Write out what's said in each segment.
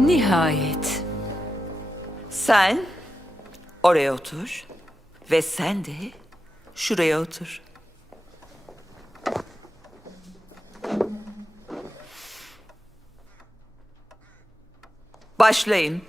Nihayet. Sen oraya otur ve sen de şuraya otur. Başlayın.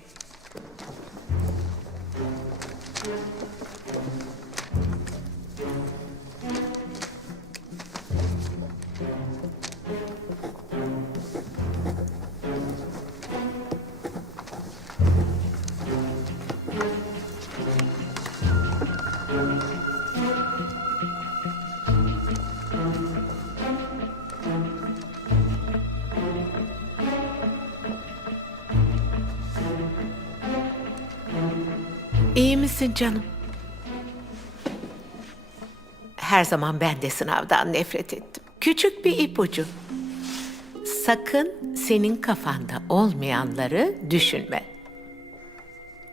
İyi misin canım? Her zaman ben de sınavdan nefret ettim. Küçük bir ipucu. Sakın senin kafanda olmayanları düşünme.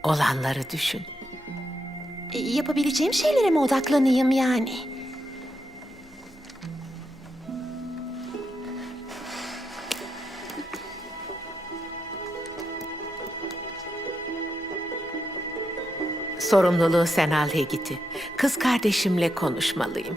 Olanları düşün. E, Yapabileceğim şeylere mi odaklanayım yani? Sorumluluğu sen al Hegit'i. Kız kardeşimle konuşmalıyım.